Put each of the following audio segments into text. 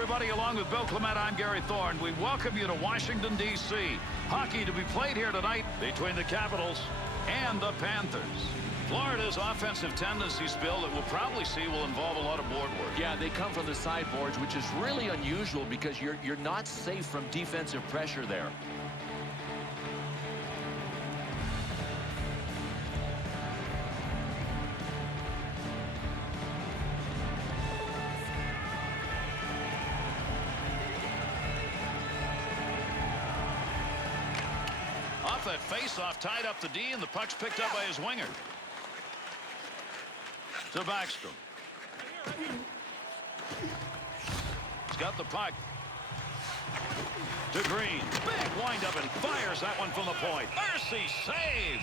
everybody. Along with Bill Clement, I'm Gary Thorne. We welcome you to Washington, D.C. Hockey to be played here tonight between the Capitals and the Panthers. Florida's offensive tendencies, Bill, that we'll probably see will involve a lot of board work. Yeah, they come from the sideboards, which is really unusual because you're not safe from defensive pressure there. Off that face-off, tied up the D, and the puck's picked up by his winger. To Backstrom. He's got the puck. To Green. Big wind-up and fires that one from the point. Mercy save.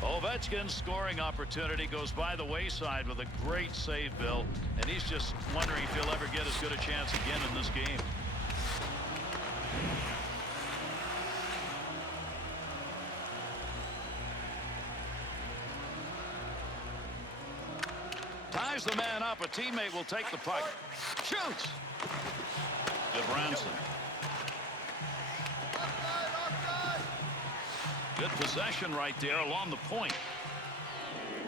Ovechkin's scoring opportunity goes by the wayside with a great save, Bill. And he's just wondering if he'll ever get as good a chance again in this game. Ties the man up. A teammate will take the puck. Shoots. DeBranson. Good possession right there along the point.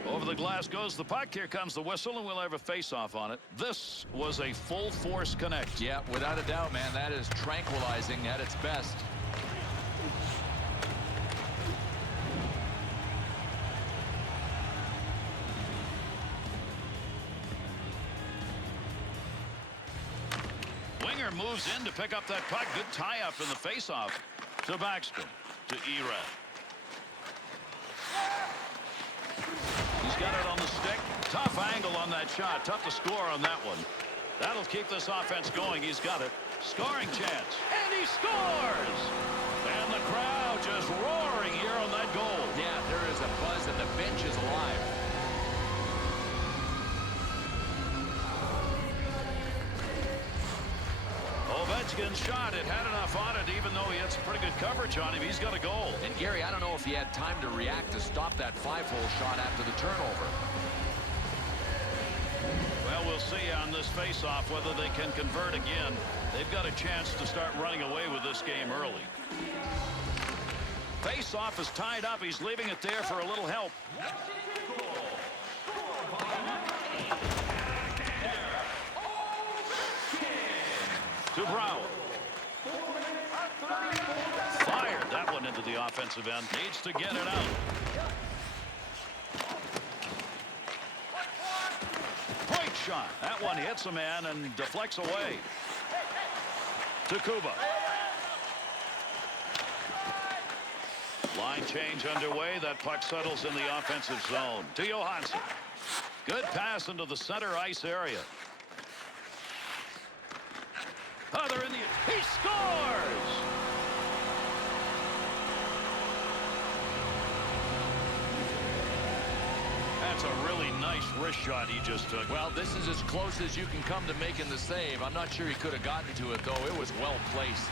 Over the glass goes the puck. Here comes the whistle, and we'll have a face-off on it. This was a full-force connect. Yeah, without a doubt, man. That is tranquilizing at its best. Winger moves in to pick up that puck. Good tie-up in the face-off. To Backstrom. To Erat. He's got it on the stick. Tough angle on that shot. Tough to score on that one. That'll keep this offense going. He's got it. Scoring chance. And he scores! And the crowd just roaring here on that goal. Yeah, there is a buzz and the bench is alive. Ovechkin's shot, it had enough on it, even though he had some pretty good coverage on him. He's got a goal. And Gary, I don't know if he had time to react to stop that 5-hole shot after the turnover. Well, we'll see on this face-off whether they can convert again. They've got a chance to start running away with this game early. Face-off is tied up. He's leaving it there for a little help. To Brown. Fired that one into the offensive end. Needs to get it out. Point shot. That one hits a man and deflects away. To Kuba. Line change underway. That puck settles in the offensive zone. To Johansson. Good pass into the center ice area. Other in the... He scores! That's a really nice wrist shot he just took. Well, this is as close as you can come to making the save. I'm not sure he could have gotten to it, though. It was well placed.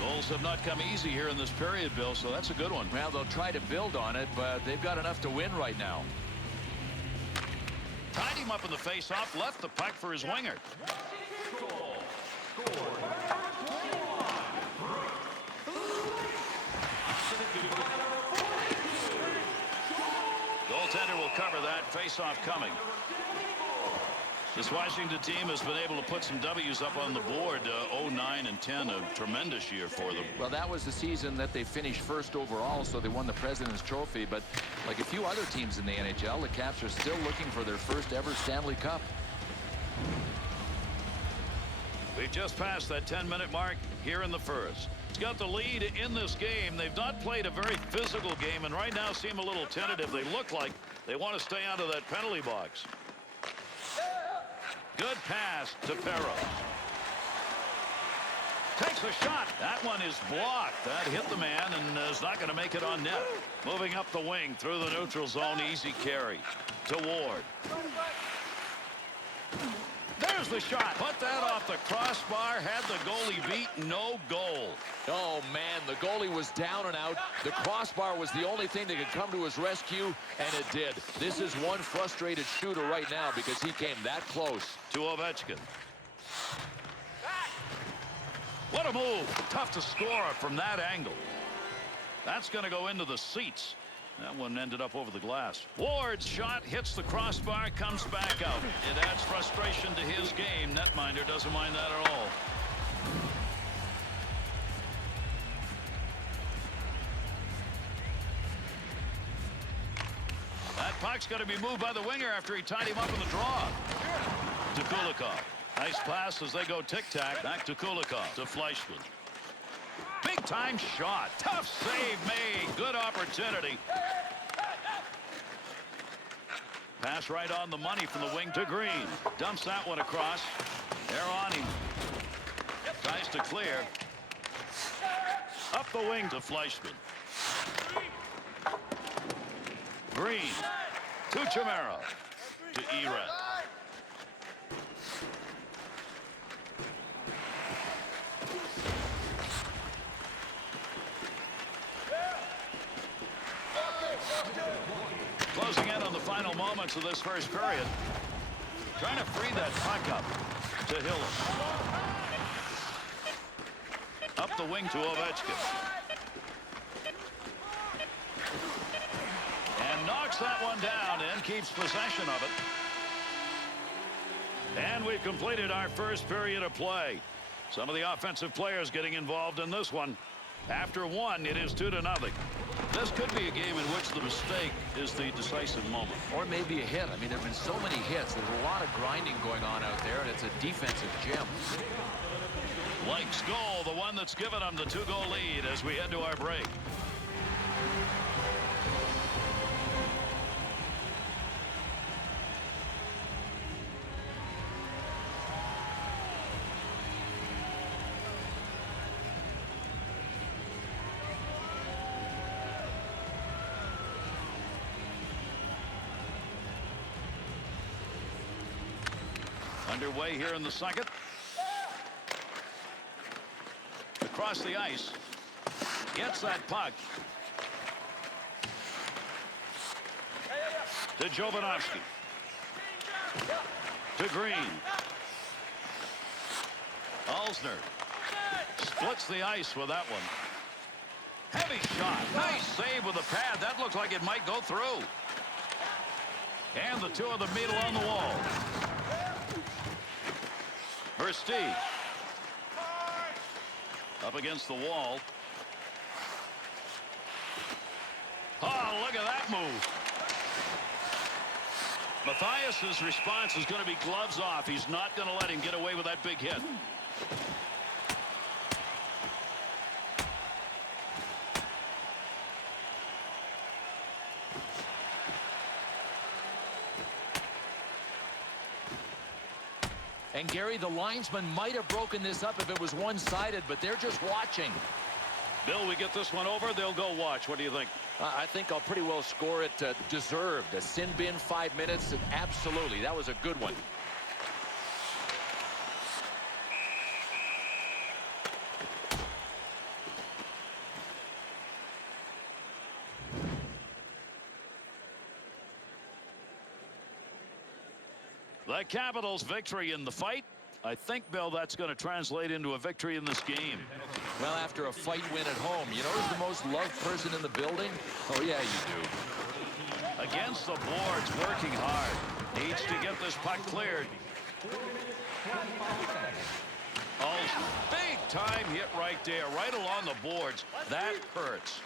Goals have not come easy here in this period, Bill, so that's a good one. Well, they'll try to build on it, but they've got enough to win right now. Tied him up in the face-off, left the puck for his winger. Goaltender will cover that. Face-off coming. This Washington team has been able to put some W's up on the board. 09 and 10, a tremendous year for them. Well, that was the season that they finished first overall, so they won the President's Trophy. But like a few other teams in the NHL, the Caps are still looking for their first ever Stanley Cup. We've just passed that 10-minute mark here in the first. It's got the lead in this game. They've not played a very physical game, and right now seem a little tentative. They look like they want to stay out of that penalty box. Good pass to Perro. Takes a shot. That one is blocked. That hit the man and is not going to make it on net. Moving up the wing through the neutral zone. Easy carry to Ward. There's the shot. Put that off the crossbar. Had the goalie beat. No goal. Oh, man, the goalie was down and out. The crossbar was the only thing that could come to his rescue, and it did. This is one frustrated shooter right now because he came that close. To Ovechkin. What a move. Tough to score from that angle. That's going to go into the seats. That one ended up over the glass. Ward's shot hits the crossbar, comes back out. It adds frustration to his game. Netminder doesn't mind that at all. That puck's going to be moved by the winger after he tied him up in the draw. To Kulikov. Nice pass as they go tic-tac. Back to Kulikov. To Fleischmann. Big-time shot. Tough save made. Good opportunity. Pass right on the money from the wing to Green. Dumps that one across. They're on him. Tries to clear. Up the wing to Fleischmann. Green. To Chimera. To Erat. Closing in on the final moments of this first period. Trying to free that puck up to Hillis. Up the wing to Ovechkin. And knocks that one down and keeps possession of it. And we've completed our first period of play. Some of the offensive players getting involved in this one. After one, it is 2-0. This could be a game in which the mistake is the decisive moment. Or maybe a hit. I mean, there have been so many hits. There's a lot of grinding going on out there, and it's a defensive gem. Blake's goal, the one that's given them the 2-goal lead as we head to our break. Underway here in the second. Across the ice. Gets that puck. To Jovanovski. To Green. Alsner. Splits the ice with that one. Heavy shot. Nice save with the pad. That looked like it might go through. And the two of them meet along the wall. Versteeg. Up against the wall. Oh, look at that move. Matthias's response is going to be gloves off. He's not going to let him get away with that big hit. And Gary, the linesman might have broken this up if it was one-sided, but they're just watching. Bill, we get this one over, they'll go watch. What do you think? I think I'll pretty well score it deserved. A sin bin 5 minutes, and absolutely, that was a good one. The Capitals' victory in the fight. I think, Bill, that's going to translate into a victory in this game. Well, after a fight win at home, you know who's the most loved person in the building? Oh, yeah, you do. Against the boards, working hard. Needs to get this puck cleared. Alsner, big time hit right there, right along the boards. That hurts.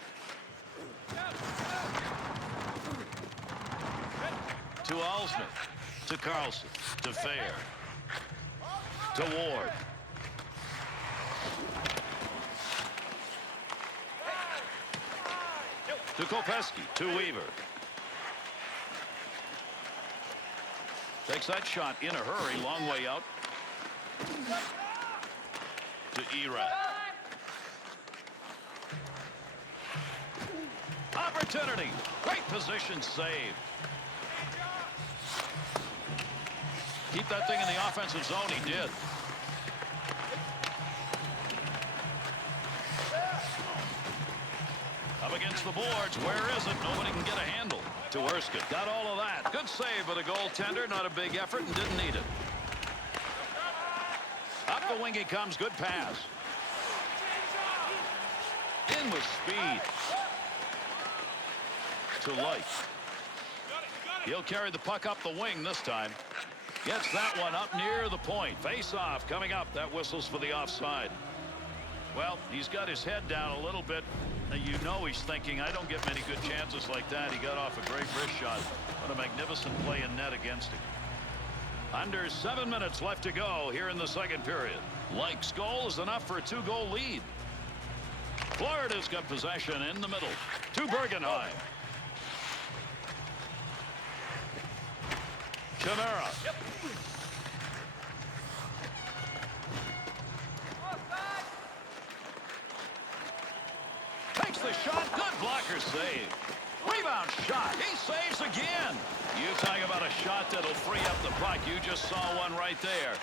To Alsner. To Carlson. To Fair. To Ward. To Kopecky. To Weaver. Takes that shot in a hurry. Long way out. To Erat. Opportunity. Great position save. keep that thing in the offensive zone. He did. Up against the boards. Where is it? Nobody can get a handle. Tuerska got all of that. Good save by the goaltender. Not a big effort and didn't need it. Up the wing he comes. Good pass. In with speed. To Light. He'll carry the puck up the wing this time. Gets that one up near the point. Face off coming up. That whistles for the offside. Well, he's got his head down a little bit. You know he's thinking, I don't get many good chances like that. He got off a great wrist shot. What a magnificent play in net against him. Under 7 minutes left to go here in the second period. Lake's goal is enough for a 2-goal lead. Florida's got possession in the middle. To Bergenheim. Chimera. Takes the shot. Good blocker save. Rebound shot. He saves again. You talk about a shot that'll free up the puck. You just saw one right there.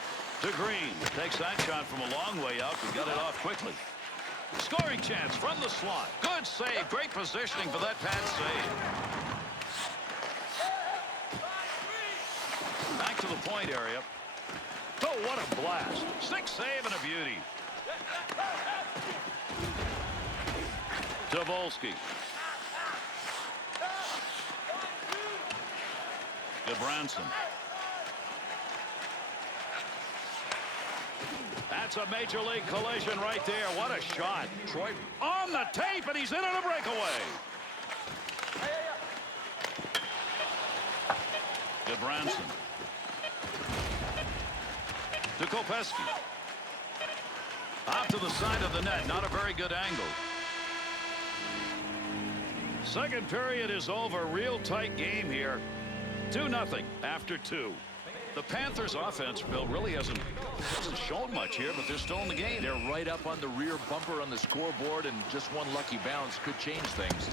To Green. Takes that shot from a long way out and got it off quickly. Scoring chance from the slot. Good save. Great positioning for that pad save. Back to the point area. Oh, what a blast. Stick save and a beauty. Tobolski. Gudbranson. That's a major league collision right there. What a shot. Troy on the tape, and he's in on a breakaway. Gudbranson. To Kopecky. Out to the side of the net. Not a very good angle. Second period is over. Real tight game here. 2-0 after 2. The Panthers offense, Bill, really hasn't shown much here, but they're still in the game. They're right up on the rear bumper on the scoreboard, and just one lucky bounce could change things.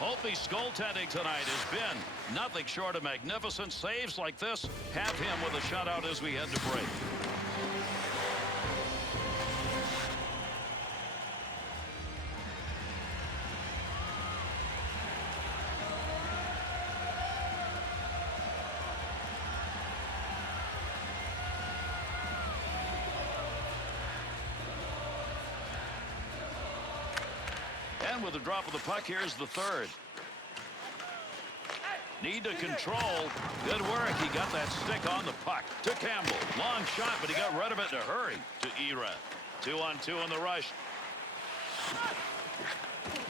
Holtby's goaltending tonight has been nothing short of magnificent. Saves like this have him with a shutout as we head to break. And with the drop of the puck, here's the third. Need to control. Good work. He got that stick on the puck. To Campbell. Long shot, but he got rid of it in a hurry. To Erat. 2-on-2 on the rush.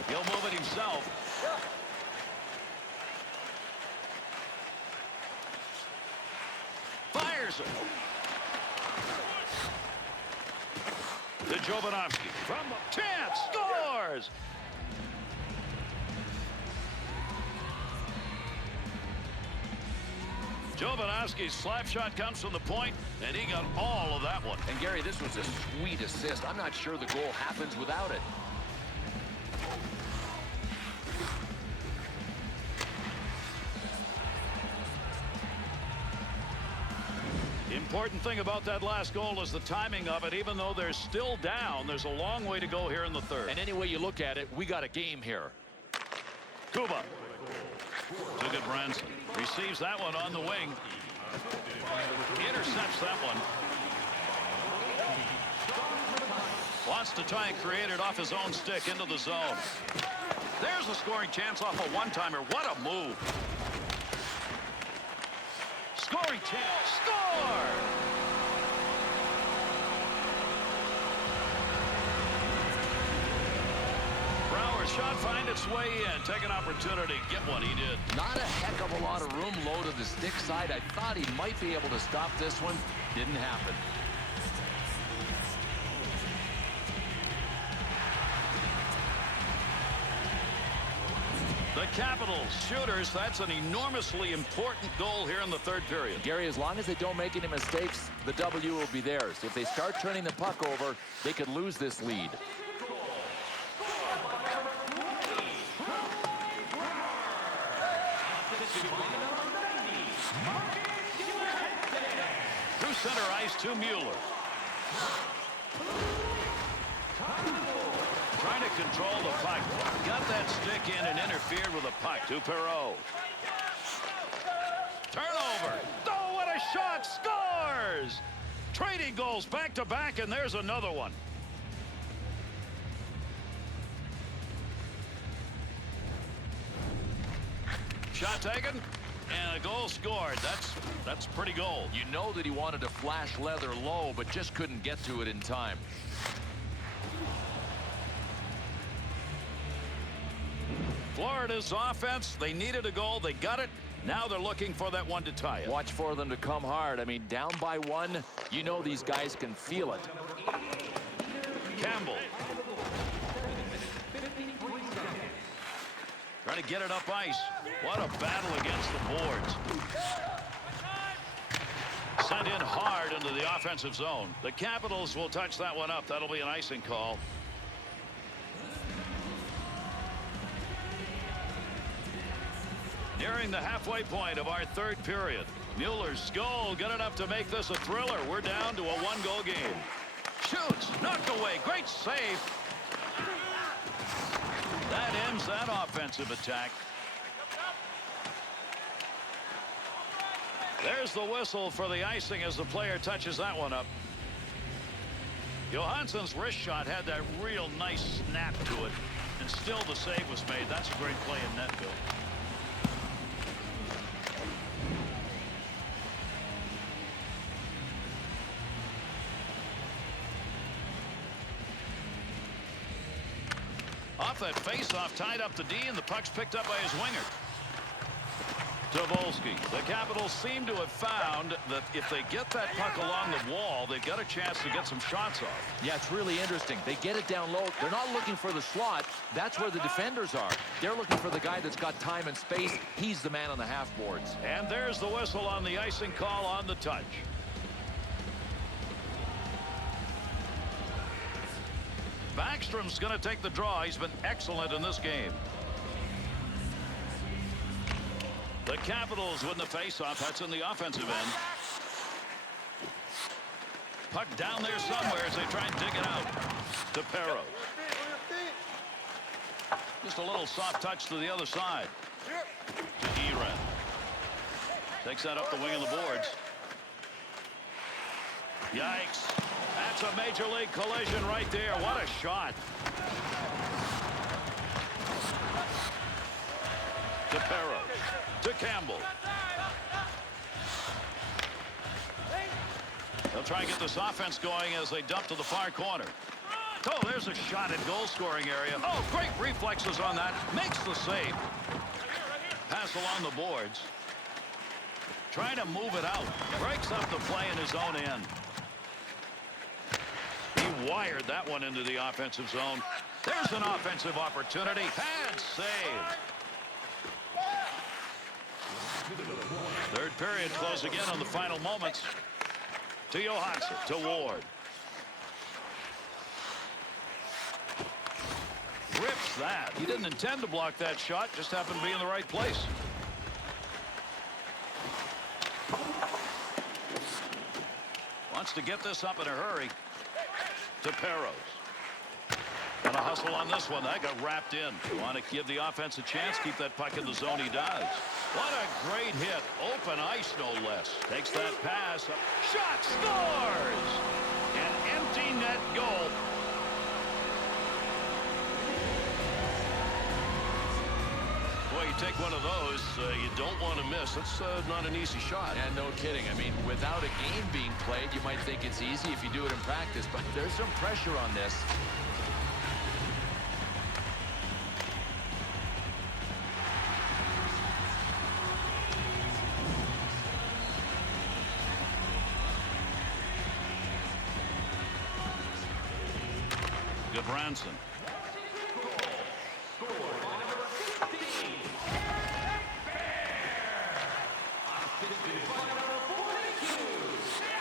He'll move it himself. Fires it. To Jovanovski. From the chance. Scores! Jovanovski's slap shot comes from the point, and he got all of that one. And Gary, this was a sweet assist. I'm not sure the goal happens without it. Important thing about that last goal is the timing of it. Even though they're still down, there's a long way to go here in the third. And any way you look at it, we got a game here. Kuba. To Gudbranson. Receives that one on the wing. Intercepts that one. Wants to try and create it off his own stick into the zone. There's a scoring chance off a one-timer. What a move. Scoring chance. Score! Brower's shot find its way in. Take an opportunity. Get one. He did. Not a heck of a lot of room low to the stick side. I thought he might be able to stop this one. Didn't happen. The Capitals shooters, that's an enormously important goal here in the third period. Gary, as long as they don't make any mistakes, the W will be theirs. If they start turning the puck over, they could lose this lead. center ice to Mueller. Trying to control the puck. Got that stick in and interfered with the puck to Perreault. Turnover. Oh, what a shot. Scores! Trading goals back-to-back, and there's another one. Shot taken, and a goal scored. That's pretty goal. You know that he wanted to flash leather low, but just couldn't get to it in time. Florida's offense, they needed a goal. They got it. Now they're looking for that one to tie it. Watch for them to come hard. I mean, down by one, you know these guys can feel it. Campbell. Trying to get it up ice. What a battle against the boards. Sent in hard into the offensive zone. The Capitals will touch that one up. That'll be an icing call. Nearing the halfway point of our third period. Mueller's goal, good enough to make this a thriller. We're down to a one-goal game. Shoots, knocked away, great save. That ends that offensive attack. There's the whistle for the icing as the player touches that one up. Johansson's wrist shot had that real nice snap to it, and still the save was made. That's a great play in net, Bill. Off that face-off, tied up the D, and the puck's picked up by his winger. Tobolski. The Capitals seem to have found that if they get that puck along the wall, they've got a chance to get some shots off. Yeah, it's really interesting. They get it down low. They're not looking for the slot. That's where the defenders are. They're looking for the guy that's got time and space. He's the man on the half boards. And there's the whistle on the icing call on the touch. Backstrom's going to take the draw. He's been excellent in this game. The Capitals win the faceoff. That's in the offensive end. Puck down there somewhere as they try and dig it out. To Perreault. Just a little soft touch to the other side. To Ehren. Takes that up the wing of the boards. Yikes. That's a major league collision right there. What a shot. To Perreault. To Campbell. They'll try and get this offense going as they dump to the far corner. Oh, there's a shot at goal scoring area. Oh, great reflexes on that. Makes the save. Pass along the boards. Trying to move it out. Breaks up the play in his own end. He wired that one into the offensive zone. There's an offensive opportunity. And save. Third period close again on the final moments. To Johansson. To Ward. Rips that. He didn't intend to block that shot. Just happened to be in the right place. Wants to get this up in a hurry. To Perreault. Gonna hustle on this one. That got wrapped in. Want to give the offense a chance. Keep that puck in the zone. He does. What a great hit. Open ice, no less. Takes that pass. Shot. Scores. An empty net goal. Boy, you take one of those, you don't want to miss. That's not an easy shot. And no kidding. I mean, without a game being played, you might think it's easy if you do it in practice, but there's some pressure on this. Branson.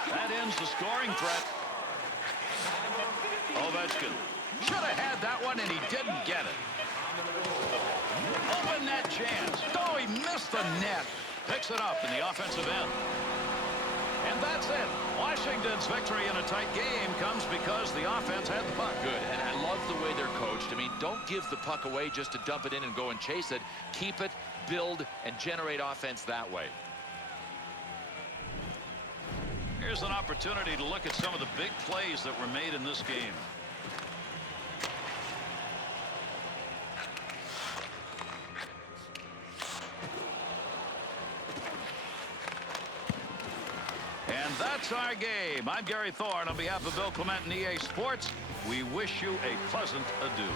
That ends the scoring threat. Ovechkin. Should have had that one, and he didn't get it. Open that chance. Oh, he missed the net. Picks it up in the offensive end. And that's it. Washington's victory in a tight game comes because the offense had the puck. Good, and I love the way they're coached. I mean, don't give the puck away just to dump it in and go and chase it. Keep it, build, and generate offense that way. Here's an opportunity to look at some of the big plays that were made in this game. And that's our game. I'm Gary Thorne on behalf of Bill Clement and EA Sports. We wish you a pleasant adieu.